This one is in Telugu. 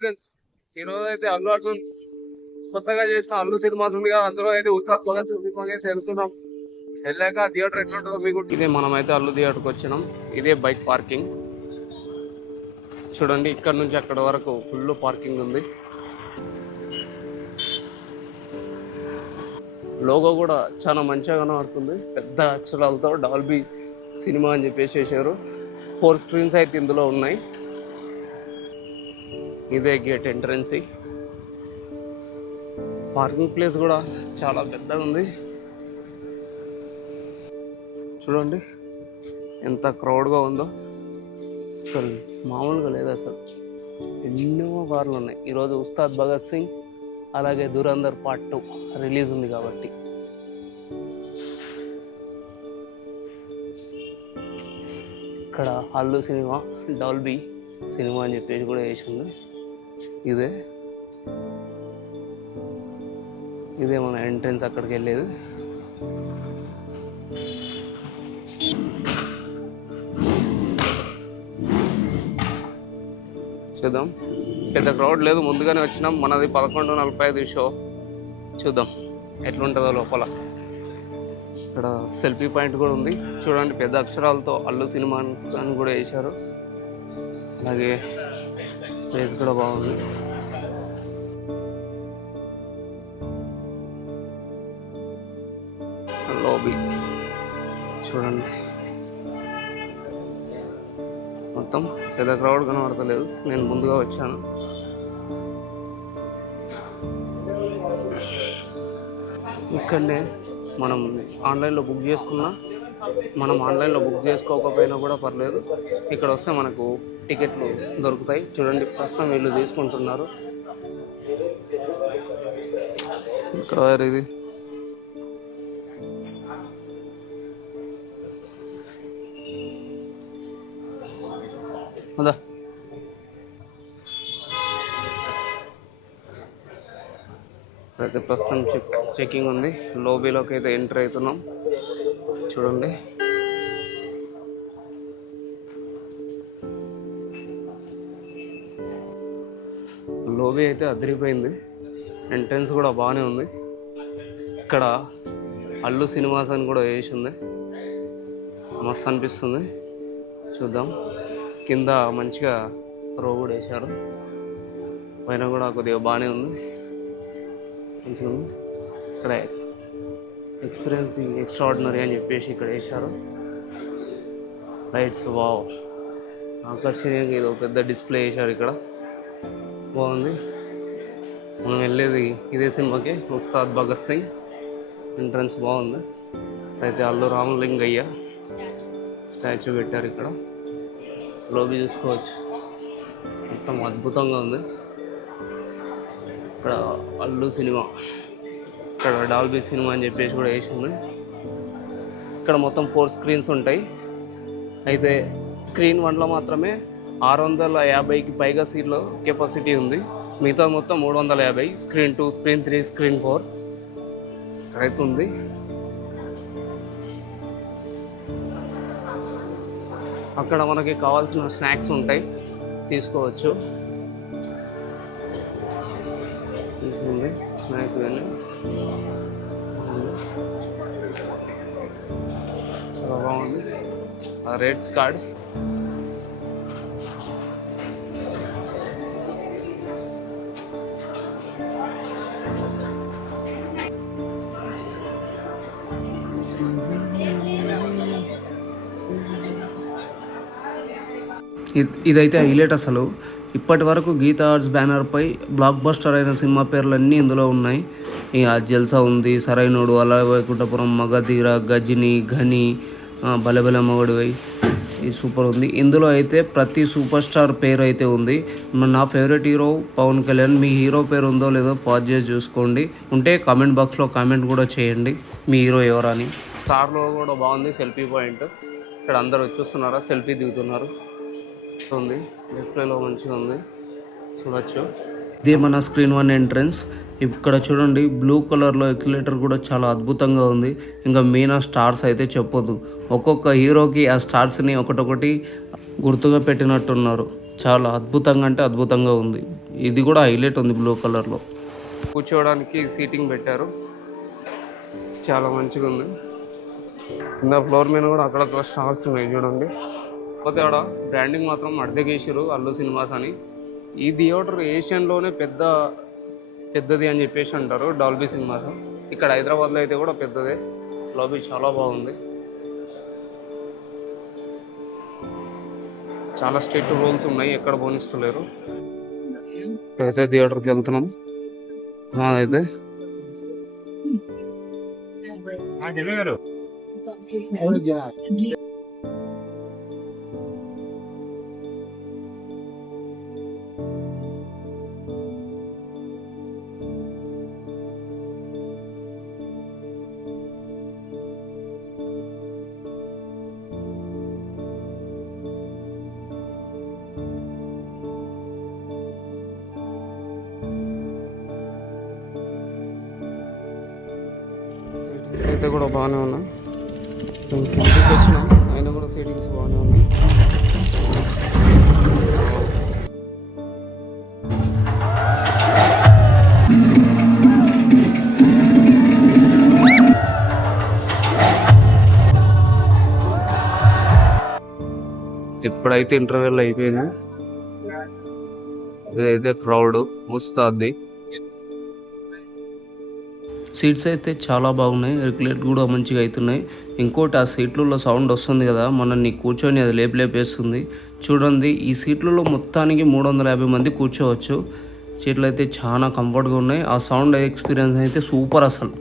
ఫ్రెండ్స్ ఈ రోజు అయితే అల్లు అర్జున్ కొత్తగా చేసిన అల్లు సినిమాస్ ఉంది కదా, అందులో అయితే ఉస్తాద్ భగత్ సింగ్ సినిమాకి వెళ్తున్నాం. వెళ్ళాక థియేటర్ ఎట్లుంటుందో మీకు ఇదే, మనమైతే అల్లు థియేటర్కి వచ్చినాం. ఇదే బైక్ పార్కింగ్ చూడండి, ఇక్కడ నుంచి అక్కడ వరకు ఫుల్ పార్కింగ్ ఉంది. లోగో కూడా చాలా మంచిగా కనబడుతుంది, పెద్ద అక్షరాలతో డాల్బీ సినిమా అని చెప్పేసి వేసారు. 4 స్క్రీన్స్ అయితే ఇందులో ఉన్నాయి. ఇదే గేట్ ఎంట్రన్స్. పార్కింగ్ ప్లేస్ కూడా చాలా పెద్దగా ఉంది. చూడండి ఎంత క్రౌడ్గా ఉందో, అసలు మామూలుగా లేదు. అసలు ఎన్నో కార్లు ఉన్నాయి. ఈరోజు ఉస్తాద్ భగత్ సింగ్ అలాగే దురంధర్ పార్ట్ 2 రిలీజ్ ఉంది కాబట్టి. ఇక్కడ అల్లు సినిమా డాల్బీ సినిమా అని చెప్పేసి కూడా వేసింది. ఇదే మన ఎంట్రన్స్, అక్కడికి వెళ్ళేది. చూద్దాం, పెద్ద క్రౌడ్ లేదు, ముందుగానే వచ్చినాం. మనది 11:45 షో. చూద్దాం ఎట్లుంటుందో లోపల. ఇక్కడ సెల్ఫీ పాయింట్ కూడా ఉంది చూడండి, పెద్ద అక్షరాలతో అల్లు సినిమా అని కూడా వేశారు. అలాగే స్పేస్ కూడా బాగుంది. లాబీ చూడండి, మొత్తం పెద్ద క్రౌడ్ కనబడతలేదు, నేను ముందుగా వచ్చాను. ఇక్కడనే మనం ఆన్లైన్లో బుక్ చేసుకున్నా, మనం ఆన్లైన్లో బుక్ చేసుకోకపోయినా కూడా పర్లేదు, ఇక్కడ వస్తే మనకు టికెట్లు దొరుకుతాయి. చూడండి ప్రస్తుతం వీళ్ళు తీసుకుంటున్నారు. ఇక్కడ ఇది అదా, అయితే ప్రస్తుతం చెకింగ్ ఉంది. లోబీలోకి అయితే ఎంటర్ అవుతున్నాం. చూడండి లోబీ అయితే అదిరిపోయింది, ఎంట్రన్స్ కూడా బాగానే ఉంది. ఇక్కడ అల్లు సినిమాస్ అని కూడా వేసి ఉంది, మస్తు అనిపిస్తుంది. చూద్దాం, కింద మంచిగా రో కూడా వేశారు, పైన కూడా కొద్దిగా బాగానే ఉంది, మంచిగా ఉంది. ఇక్కడ ఎక్స్పీరియన్స్ ఎక్స్ట్రాడినరీ అని చెప్పేసి ఇక్కడ వేశారు. లైట్స్ వావ్, ఆకర్షణీయంగా ఇది ఒక పెద్ద డిస్ప్లే వేశారు. ఇక్కడ బాగుంది. మనం వెళ్ళేది ఇదే సినిమాకి, ఉస్తాద్ భగత్ సింగ్. ఎంట్రన్స్ బాగుంది. అయితే అల్లు రామలింగయ్య స్టాచ్యూ పెట్టారు. ఇక్కడ లోబీ చూసుకోవచ్చు, మొత్తం అద్భుతంగా ఉంది. ఇక్కడ అల్లు సినిమా, ఇక్కడ డాల్బీ సినిమా అని చెప్పేసి కూడా వేసింది. ఇక్కడ మొత్తం 4 స్క్రీన్స్ ఉంటాయి. అయితే స్క్రీన్ 1లో మాత్రమే 650కి పైగా సీట్లో కెపాసిటీ ఉంది, మిగతా మొత్తం 350. స్క్రీన్ 2, స్క్రీన్ 3, స్క్రీన్ 4 అయితే ఉంది. అక్కడ మనకి కావాల్సిన స్నాక్స్ ఉంటాయి, తీసుకోవచ్చు. ఉంది స్నాక్స్ కానీ చాలా బాగుంది. రేట్స్ కార్డ్ ఇదైతే హైలైట్. అసలు ఇప్పటి వరకు గీతా ఆర్ట్స్ బ్యానర్పై బ్లాక్ బస్టర్ అయిన సినిమా పేర్లన్నీ ఇందులో ఉన్నాయి. ఇక జల్సా ఉంది, సరైనోడు, అలా వైకుంఠపురం, మగధీర, గజిని, ఘని, బలబల మగడివై, ఇది సూపర్ ఉంది. ఇందులో అయితే ప్రతి సూపర్ స్టార్ పేరు అయితే ఉంది. నా ఫేవరెట్ హీరో పవన్ కళ్యాణ్. మీ హీరో పేరు ఉందో లేదో పాజ్ చేసి చూసుకోండి, ఉంటే కామెంట్ బాక్స్లో కామెంట్ కూడా చేయండి మీ హీరో ఎవరని. కార్లో కూడా బాగుంది సెల్ఫీ పాయింట్. ఇక్కడ అందరూ చూస్తున్నారా, సెల్ఫీ దిగుతున్నారు. ఉంది డిస్ప్లేలో మంచిగా ఉంది, చూడొచ్చు. ఇదే మన స్క్రీన్ 1 ఎంట్రన్స్. ఇక్కడ చూడండి బ్లూ కలర్లో ఎక్సిలేటర్ కూడా చాలా అద్భుతంగా ఉంది. ఇంకా మెయిన్ ఆ స్టార్స్ అయితే చెప్పొద్దు, ఒక్కొక్క హీరోకి ఆ స్టార్స్ని ఒకటొకటి గుర్తుగా పెట్టినట్టున్నారు. చాలా అద్భుతంగా అంటే అద్భుతంగా ఉంది. ఇది కూడా హైలైట్ ఉంది బ్లూ కలర్లో. కూర్చోవడానికి సీటింగ్ పెట్టారు, చాలా మంచిగా ఉంది. కింద ఫ్లోర్ మీద కూడా అక్కడక్కడ స్టార్స్ ఉన్నాయి చూడండి. కాకపోతే ఆడ బ్రాండింగ్ మాత్రం అర్ధకేసారు అల్లు సినిమాస్ అని. ఈ థియేటర్ ఏషియన్లోనే పెద్దది అని చెప్పేసి అంటారు, డాల్బీ సినిమాస్. ఇక్కడ హైదరాబాద్లో అయితే కూడా పెద్దదే. లాబీ చాలా బాగుంది, చాలా స్ట్రిక్ట్ రూల్స్ ఉన్నాయి, ఎక్కడ పోనిస్తలేరు. అయితే థియేటర్కి వెళ్తున్నాం. అయితే అయితే కూడా బాగానే ఉన్నా. కిందకి వచ్చినాం, అయినా కూడా సీటింగ్స్ బాగానే ఉన్నాయి. ఇప్పుడైతే ఇంటర్వెల్ అయిపోయింది. ఇదైతే క్రౌడ్ ముస్తాద్ది. సీట్స్ అయితే చాలా బాగున్నాయి, రెగ్యులేట్ కూడా మంచిగా అవుతున్నాయి. ఇంకోటి ఆ సీట్లలో సౌండ్ వస్తుంది కదా, మనల్ని కూర్చొని అది లేపేస్తుంది చూడండి. ఈ సీట్లలో మొత్తానికి 350 మంది కూర్చోవచ్చు. సీట్లు అయితే చాలా కంఫర్ట్గా ఉన్నాయి. ఆ సౌండ్ ఎక్స్పీరియన్స్ అయితే సూపర్ అసలు.